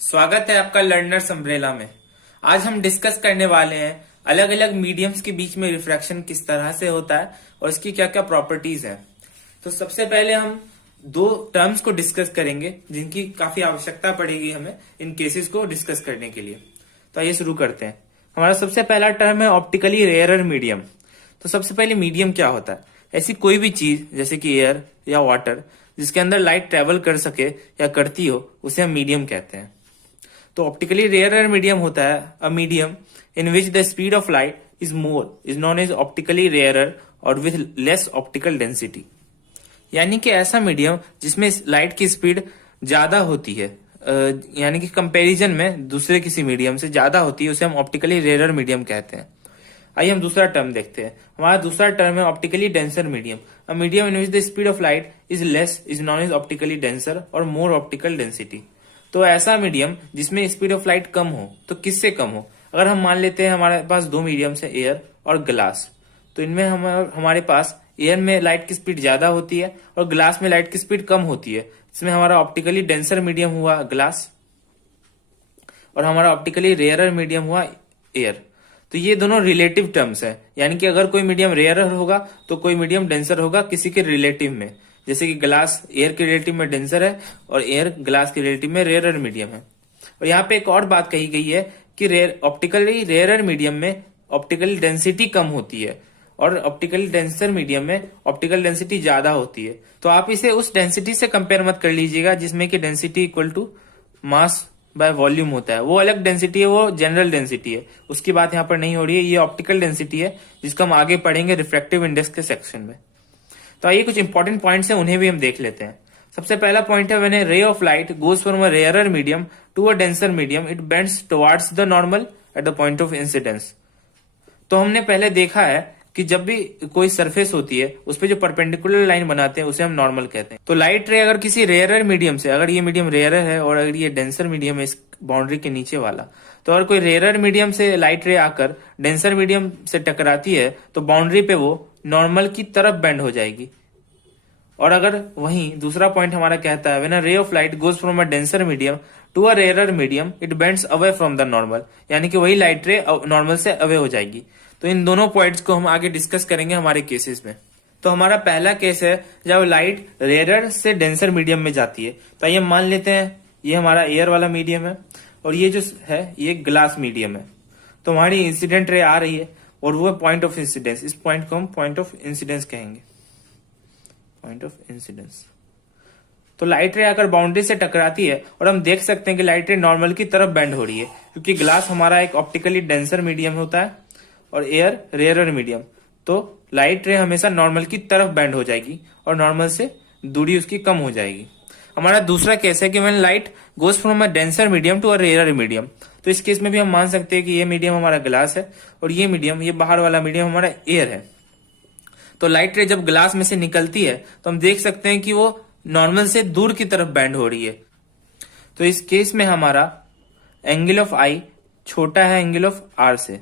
स्वागत है आपका लर्नर्स अम्ब्रेला में। आज हम डिस्कस करने वाले हैं अलग अलग मीडियम्स के बीच में रिफ्रैक्शन किस तरह से होता है और इसकी क्या क्या प्रॉपर्टीज हैं। तो सबसे पहले हम दो टर्म्स को डिस्कस करेंगे जिनकी काफी आवश्यकता पड़ेगी हमें इन केसेस को डिस्कस करने के लिए। तो आइए शुरू करते हैं। हमारा सबसे पहला टर्म है ऑप्टिकली रेयरर मीडियम। तो सबसे पहले मीडियम क्या होता है? ऐसी कोई भी चीज जैसे कि एयर या वाटर जिसके अंदर लाइट ट्रेवल कर सके या करती हो उसे हम मीडियम कहते हैं। तो ऑप्टिकली रेयरर मीडियम होता है a medium in which the speed of light is known as optically rarer और विथ लेस ऑप्टिकल डेंसिटी। यानी कि ऐसा मीडियम जिसमें लाइट की स्पीड ज्यादा होती है, यानी कि कंपैरिजन में दूसरे किसी मीडियम से ज्यादा होती है, उसे हम ऑप्टिकली रेयरर मीडियम कहते हैं। आइए हम दूसरा टर्म देखते हैं। हमारा दूसरा टर्म है optically denser medium. A medium in which the speed of light is less is known as optically denser और मोर ऑप्टिकल डेंसिटी। तो ऐसा मीडियम जिसमें स्पीड ऑफ लाइट कम हो। तो किससे कम हो? अगर हम मान लेते हैं हमारे पास दो मीडियम्स है, एयर और ग्लास। तो इनमें हमारे पास एयर में लाइट की स्पीड ज्यादा होती है और ग्लास में लाइट की स्पीड कम होती है। इसमें हमारा ऑप्टिकली डेंसर मीडियम हुआ ग्लास और हमारा ऑप्टिकली रेयरर मीडियम हुआ एयर। तो ये दोनों रिलेटिव टर्म्स है, यानी कि अगर कोई मीडियम रेयरर होगा तो कोई मीडियम डेंसर होगा किसी के रिलेटिव में। जैसे कि ग्लास एयर के रिलेटिव में डेंसर है और एयर ग्लास के रिलेटिव में रेयरर मीडियम है। और यहाँ पे एक और बात कही गई है कि ऑप्टिकली रेयरर मीडियम में ऑप्टिकल डेंसिटी कम होती है और ऑप्टिकल डेंसर मीडियम में ऑप्टिकल डेंसिटी ज्यादा होती है। तो आप इसे उस डेंसिटी से कंपेयर मत कर लीजिएगा जिसमें कि density equal to mass by volume होता है। वो अलग डेंसिटी है, वो जनरल डेंसिटी है, उसकी बात यहाँ पर नहीं हो रही है। ये ऑप्टिकल डेंसिटी है जिसको हम आगे पढ़ेंगे रिफ्रैक्टिव इंडेक्स के सेक्शन में। तो आइए कुछ इंपॉर्टेंट पॉइंट्स हैं, उन्हें भी हम देख लेते हैं। सबसे पहला पॉइंट है, when a ray of light goes from a rarer medium to a denser medium it bends towards the normal at the point of incidence. तो हमने पहले देखा है कि जब भी कोई सरफेस होती है उस पे जो परपेंडिकुलर लाइन बनाते हैं उसे हम नॉर्मल कहते हैं। तो लाइट रे अगर किसी रेयरर मीडियम से, अगर ये मीडियम रेयरर है और अगर ये डेंसर मीडियम है इस बाउंड्री के नीचे वाला, तो अगर कोई रेयरर मीडियम से लाइट रे आकर डेंसर मीडियम से टकराती है तो बाउंड्री पे वो नॉर्मल की तरफ बेंड हो जाएगी। और अगर वहीं दूसरा पॉइंट हमारा कहता है, when a ray of light goes from a denser medium to a rarer medium it bends away from the normal, यानी कि वही लाइट रे नॉर्मल से अवे हो जाएगी। तो इन दोनों पॉइंट्स को हम आगे डिस्कस करेंगे हमारे केसेस में। तो हमारा पहला केस है जब लाइट रेयरर से डेंसर मीडियम में जाती है। तो आइए मान लेते हैं ये हमारा एयर वाला मीडियम है और ये जो है ये ग्लास मीडियम है। तो हमारी इंसिडेंट रे आ रही है और वो पॉइंट ऑफ इंसिडेंस। इस पॉइंट को हम पॉइंट ऑफ इंसिडेंस कहेंगे, पॉइंट ऑफ इंसिडेंस। तो लाइट रे आकर बाउंड्री से टकराती है और हम देख सकते हैं कि लाइट रे नॉर्मल की तरफ बेंड हो रही है, क्योंकि ग्लास हमारा एक ऑप्टिकली डेंसर मीडियम होता है और एयर रेयरर मीडियम। तो लाइट रे हमेशा नॉर्मल की तरफ बेंड हो जाएगी और नॉर्मल से दूरी उसकी कम हो जाएगी। हमारा दूसरा केस है कि when light goes from a denser medium to a rarer medium. तो इस केस में भी हम मान सकते हैं कि ये मीडियम हमारा ग्लास है और ये मीडियम, ये बाहर वाला मीडियम हमारा एयर है। तो लाइट रे जब ग्लास में से निकलती है तो हम देख सकते हैं कि वो नॉर्मल से दूर की तरफ बेंड हो रही है। तो इस केस में हमारा एंगल ऑफ आई छोटा है एंगल ऑफ आर से,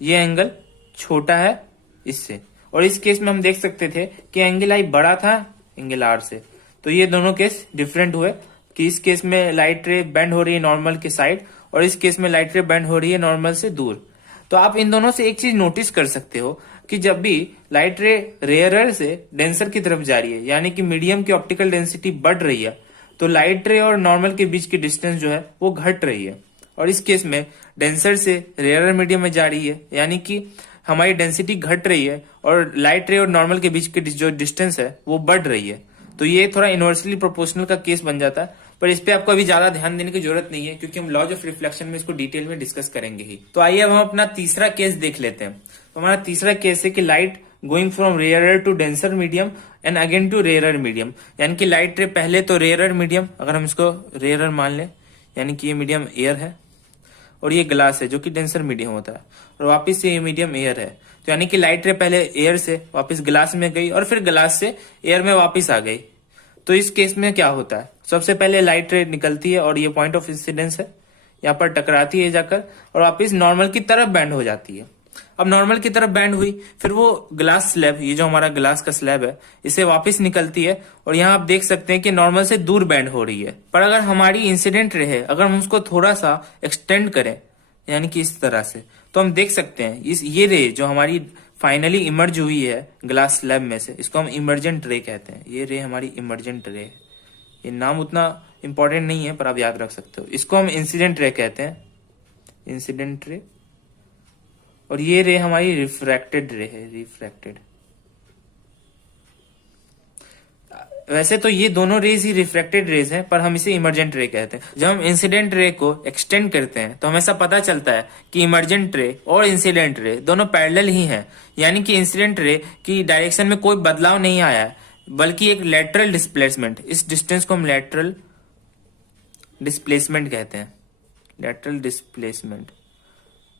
ये एंगल छोटा है इससे। और इस केस में हम देख सकते थे कि एंगल आई बड़ा था एंगल आर से। तो ये दोनों केस डिफरेंट हुए कि इस केस में लाइट रे बेंड हो रही है नॉर्मल के साइड और इस केस में लाइट रे बेंड हो रही है नॉर्मल से दूर। तो आप इन दोनों से एक चीज नोटिस कर सकते हो कि जब भी लाइट रे रेयरर से डेंसर की तरफ जा रही है, यानी कि मीडियम की ऑप्टिकल डेंसिटी बढ़ रही है, तो लाइट रे और नॉर्मल के बीच की डिस्टेंस जो है वो घट रही है। और इस केस में डेंसर से रेयरर मीडियम में जा रही है, यानी कि हमारी डेंसिटी घट रही है और लाइट रे और नॉर्मल के बीच की जो डिस्टेंस है वो बढ़ रही है। तो ये थोड़ा इनवर्सली प्रोपोर्शनल का केस बन जाता है, पर इस पे आपको अभी ज्यादा ध्यान देने की जरूरत नहीं है क्योंकि हम लॉज ऑफ रिफ्लेक्शन में इसको डिटेल में डिस्कस करेंगे ही। तो आइए अब हम अपना तीसरा केस देख लेते हैं। तो हमारा तीसरा केस है कि light going from rarer to denser medium and again to rarer medium, यानी कि लाइट रे पहले तो रेयरर मीडियम, अगर हम इसको रेयरर मान लें, यानी कि ये मीडियम एयर है और ये ग्लास है जो कि डेंसर मीडियम होता है, और वापिस से ये मीडियम एयर है। तो यानी कि लाइट रे पहले एयर से वापस ग्लास में गई और फिर ग्लास से एयर में वापस आ गई। तो इस केस में क्या होता है, सबसे पहले लाइट रे निकलती है और ये पॉइंट ऑफ इंसिडेंस है, यहाँ पर टकराती है जाकर और वापस नॉर्मल की तरफ बेंड हो जाती है। अब नॉर्मल की तरफ बैंड हुई, फिर वो ग्लास स्लैब, ये जो हमारा ग्लास का स्लैब है, इसे वापस निकलती है और यहाँ आप देख सकते हैं कि नॉर्मल से दूर बैंड हो रही है। पर अगर हमारी इंसिडेंट रे है, अगर हम उसको थोड़ा सा एक्सटेंड करें, यानी कि इस तरह से, तो हम देख सकते हैं ये रे जो हमारी फाइनली इमर्ज हुई है ग्लास स्लैब में से, इसको हम इमर्जेंट रे कहते हैं। ये रे हमारी इमर्जेंट रे है। ये नाम उतना इंपॉर्टेंट नहीं है पर आप याद रख सकते हो। इसको हम इंसिडेंट रे कहते हैं, इंसिडेंट रे। और ये रे हमारी रिफ्रैक्टेड रे है, रिफ्रैक्टेड। वैसे तो ये दोनों रेज ही रिफ्रैक्टेड रेज हैं, पर हम इसे इमर्जेंट रे कहते हैं। जब हम इंसिडेंट रे को एक्सटेंड करते हैं तो हमें ऐसा पता चलता है कि इमर्जेंट रे और इंसिडेंट रे दोनों पैरेलल ही हैं, यानी कि इंसिडेंट रे की डायरेक्शन में कोई बदलाव नहीं आया है, बल्कि एक लेटरल डिस्प्लेसमेंट। इस डिस्टेंस को हम लेटरल डिस्प्लेसमेंट कहते हैं, लेटरल डिस्प्लेसमेंट।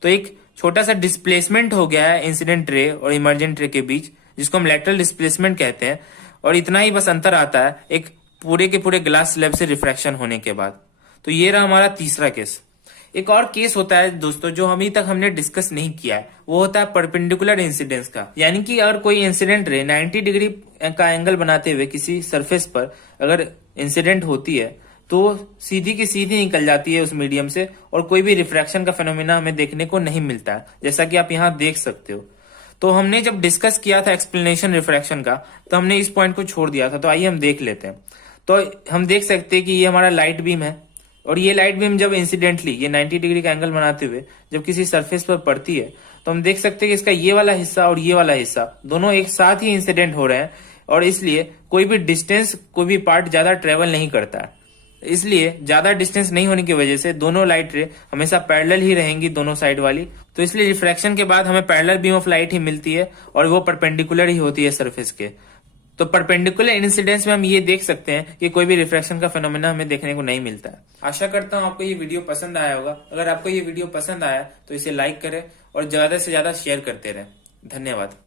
तो एक छोटा सा डिस्प्लेसमेंट हो गया है इंसिडेंट रे और इमर्जेंट रे के बीच, जिसको हम लेटरल डिस्प्लेसमेंट कहते हैं। और इतना ही बस अंतर आता है एक पूरे के पूरे ग्लास स्लैब से रिफ्रैक्शन होने के बाद। तो ये रहा हमारा तीसरा केस। एक और केस होता है दोस्तों जो अभी तक हमने डिस्कस नहीं किया है, वो होता है परपेंडिकुलर इंसिडेंस का। यानी कि अगर कोई इंसिडेंट रे 90 डिग्री का एंगल बनाते हुए किसी सरफेस पर अगर इंसिडेंट होती है तो सीधी की सीधी निकल जाती है उस मीडियम से, और कोई भी रिफ्रैक्शन का फेनोमेना हमें देखने को नहीं मिलता है, जैसा कि आप यहाँ देख सकते हो। तो हमने जब डिस्कस किया था एक्सप्लेनेशन रिफ्रैक्शन का, तो हमने इस पॉइंट को छोड़ दिया था। तो आइए हम देख लेते हैं। तो हम देख सकते हैं कि ये हमारा लाइट बीम है, और ये लाइट बीम जब इंसिडेंटली ये 90 डिग्री का एंगल बनाते हुए जब किसी सरफेस पर पड़ती है, तो हम देख सकते हैं कि इसका ये वाला हिस्सा और ये वाला हिस्सा दोनों एक साथ ही इंसिडेंट हो रहे हैं, और इसलिए कोई भी डिस्टेंस, कोई भी पार्ट ज्यादा ट्रेवल नहीं करता है। इसलिए ज्यादा डिस्टेंस नहीं होने की वजह से दोनों लाइट रे हमेशा पैरेलल ही रहेंगी, दोनों साइड वाली। तो इसलिए रिफ्रैक्शन के बाद हमें पैरेलल बीम ऑफ लाइट ही मिलती है, और वो परपेंडिकुलर ही होती है सरफेस के। तो परपेंडिकुलर इंसिडेंस में हम ये देख सकते हैं कि कोई भी रिफ्रैक्शन का फेनोमेना हमें देखने को नहीं मिलता है। आशा करता हूं आपको ये वीडियो पसंद आया होगा। अगर आपको ये वीडियो पसंद आया तो इसे लाइक करें और ज्यादा से ज्यादा शेयर करते रहें। धन्यवाद।